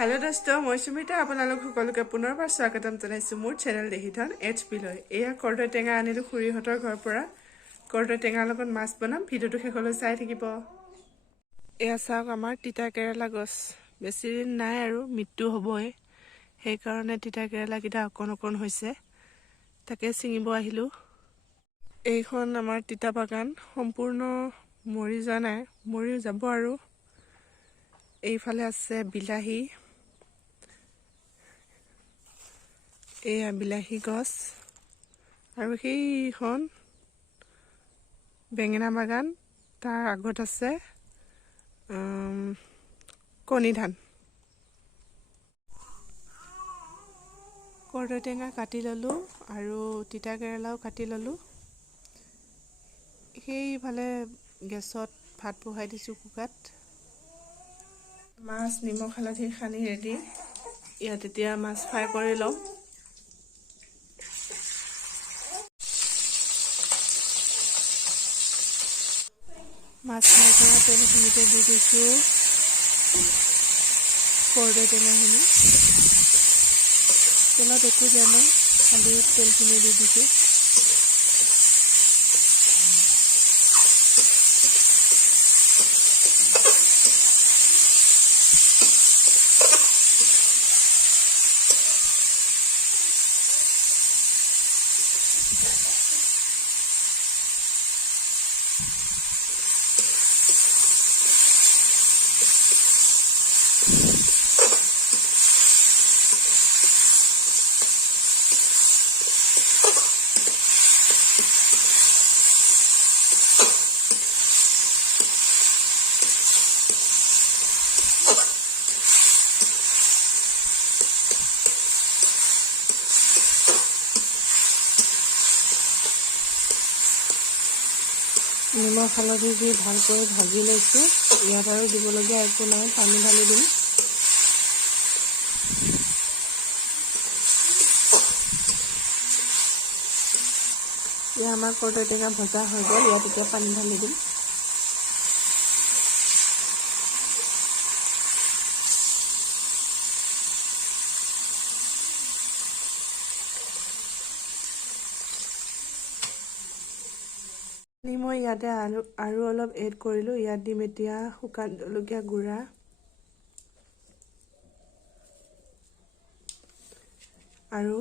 Hello दोस्तों मैं सुमिता আপোনালোক সকলোকে পুনৰবাৰ স্বাগতম জনাইছো মোৰ চেনেল দেহিধন এইচপি লৈ এয়া কৰ্দৈ টেঙা আনিলো খুৰীহঁতৰ ঘৰৰ পৰা কৰ্দৈ টেঙাৰ লগত মাছ বনাম ভিডিওটো শেষলৈ চাই থাকিব এয়া চাওক আমাৰ তিতা কেৰেলা গছ বেছি দিন নাই আৰু মৃত্যু হ'বই সেই কাৰণে তিতা কেৰেলা কিটা অকণ হৈছে তাকে ছিঙিব আহিলো এইখন আমাৰ তিতা বাগান সম্পূৰ্ণ মৰি যোৱা নাই মৰি যাব আৰু এইফালে আছে বিলাহী এয়া বিলাহী গছ আৰু সেইখন বেঙেনা বাগান তাৰ আগত আছে কণী ধান কৰ্দৈ টেঙা কাটি ললোঁ আৰু তিতা কেৰেলাও কাটি ললোঁ সেইফালে গেছত ভাত বহাই দিছোঁ কুকাৰত মাছ নিমখ হালধি সানি ৰেডি ইয়াত এতিয়া মাছ ফ্ৰাই কৰি লওঁ মাছ ফ্ৰাই কৰা তেলখিনিতে দি দিছোঁ কৰ্দৈ টেঙাখিনি তেলত একো দিয়া নাই খালি তেলখিনি দি দিছোঁ নিমখ হালধি দি ভালকৈ ভাজি লৈছোঁ ইয়াত আৰু দিবলগীয়া একো নাই পানী ঢালি দিম ইয়াত আমাৰ কৰ্দৈ টেঙা ভজা হৈ গ'ল ইয়াত এতিয়া পানী ঢালি দিম মই ইয়াতে আৰু অলপ এড কৰিলোঁ ইয়াত দিম এতিয়া শুকান জলকীয়া গুড়া আৰু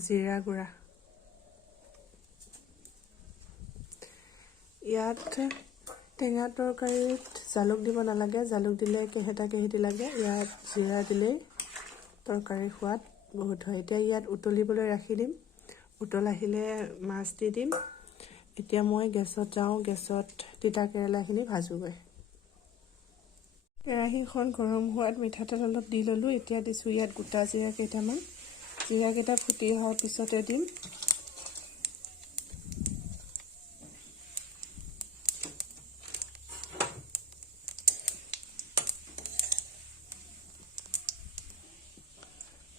জিৰা গুড়া ইয়াত টেঙা তৰকাৰীত জালুক দিব নালাগে জালুক দিলে কেহেতি লাগে ইয়াত জিৰা দিলেই তৰকাৰীৰ সোৱাদ বহুত হয় এতিয়া ইয়াত উতলিবলৈ ৰাখি দিম উতল আহিলে মাছ দি দিম এতিয়া মই গেছত যাওঁ গেছত তিতা কেৰেলাখিনি ভাজোগৈ কেৰাহীখন গৰম হোৱাত মিঠাতেল অলপ দি ল'লোঁ এতিয়া দিছোঁ ইয়াত গোটা জিৰা কেইটামান জিৰাকেইটা ফুটি অহাৰ পিছতে দিম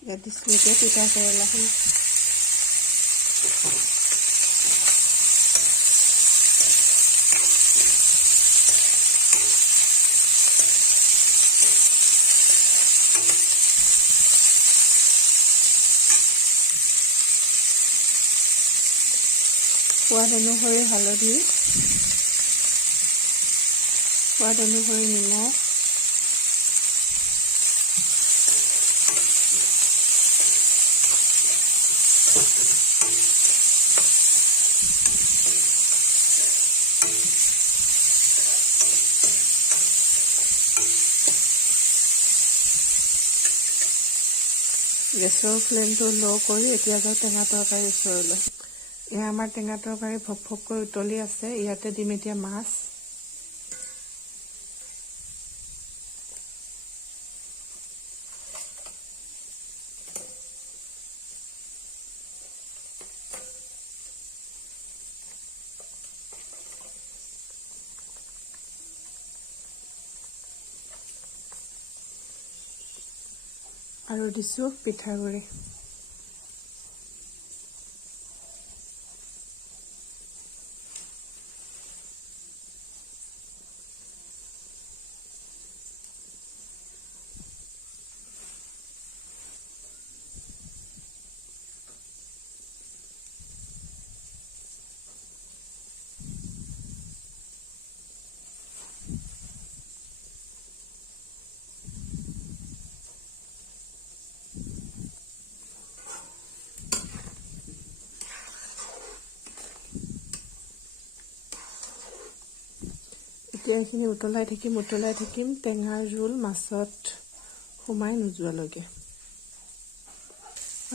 ইয়াত দিছিলোঁ এতিয়া তিতা কেৰেলাখিনি সোৱাদ অনুসৰি হালধি সোৱাদ অনুসৰি নিমখ গেছৰ ফ্লেমটো ল' কৰি এতিয়া যাওঁ টেঙা তৰকাৰী ওচৰলৈ এয়া আমাৰ টেঙা তৰকাৰী ভক উতলি আছে ইয়াতে দিম এতিয়া মাছ আৰু দিছোঁ পিঠাগুড়ি এতিয়া এইখিনি উতলাই থাকিম টেঙাৰ জোল মাছত সোমাই নোযোৱালৈকে।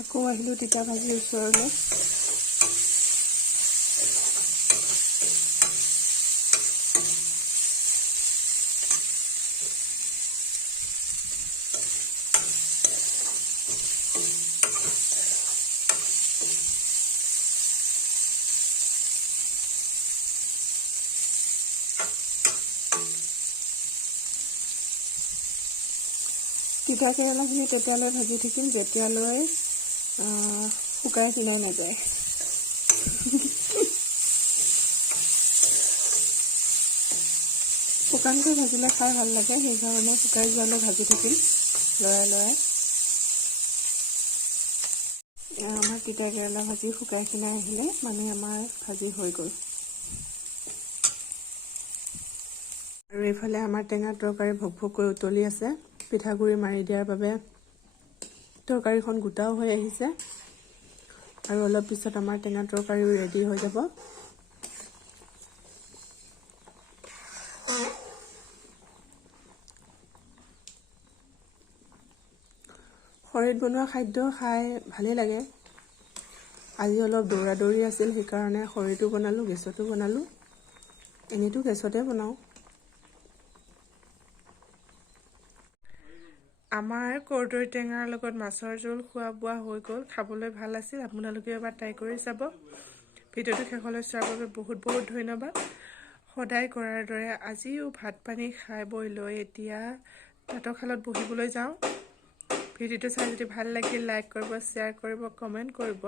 আকৌ আহিলোঁ তিতা ভাজিৰ ওচৰলৈ। তিতা কেৰেলাখিনি তেতিয়ালৈ ভাজি থাকিম যেতিয়ালৈ শুকাই চিনাই নাযায়। শুকানকৈ ভাজিলে খাই ভাল লাগে, সেইকাৰণে শুকাই যোৱালৈ ভাজি থাকিম লৰাই। আমাৰ তিতা কেৰেলা ভাজি শুকাই চিনাই আহিলে মানে আমাৰ ভাজি হৈ গ'ল। আৰু এইফালে আমাৰ টেঙা তৰকাৰী ভক কৰি উতলি আছে। পিঠাগুড়ি মাৰি দিয়াৰ বাবে তৰকাৰীখন গোটাও হৈ আহিছে আৰু অলপ পিছত আমাৰ টেঙা তৰকাৰীও ৰেডি হৈ যাব। খৰিত বনোৱা খাদ্য খাই ভালেই লাগে। আজি অলপ দৌৰা দৌৰি আছিল, সেইকাৰণে খৰিটো বনালোঁ, গেছতো বনালোঁ। এনেইতো গেছতে বনাওঁ। আমাৰ কৰ্দৈ টেঙাৰ লগত মাছৰ জোল খোৱা বোৱা হৈ গ'ল। খাবলৈ ভাল আছিল, আপোনালোকে এবাৰ ট্ৰাই কৰি চাব। ভিডিঅ'টো শেষলৈ চোৱাৰ বাবে বহুত ধন্যবাদ। সদায় কৰাৰ দৰে আজিও ভাত পানী খাই বৈ লৈ এতিয়া ভাতৰ শালত বহিবলৈ যাওঁ। ভিডিঅ'টো চাই যদি ভাল লাগিল লাইক কৰিব, শ্বেয়াৰ কৰিব, কমেণ্ট কৰিব।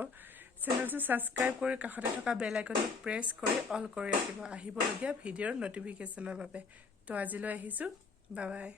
চেনেলটো ছাবস্ক্ৰাইব কৰি কাষতে থকা বেল আইকনটো প্ৰেছ কৰি অল কৰি ৰাখিব আহিবলগীয়া ভিডিঅ'ৰ নটিফিকেশ্যনৰ বাবে। তো আজিলৈ আহিছোঁ, বাই বাই।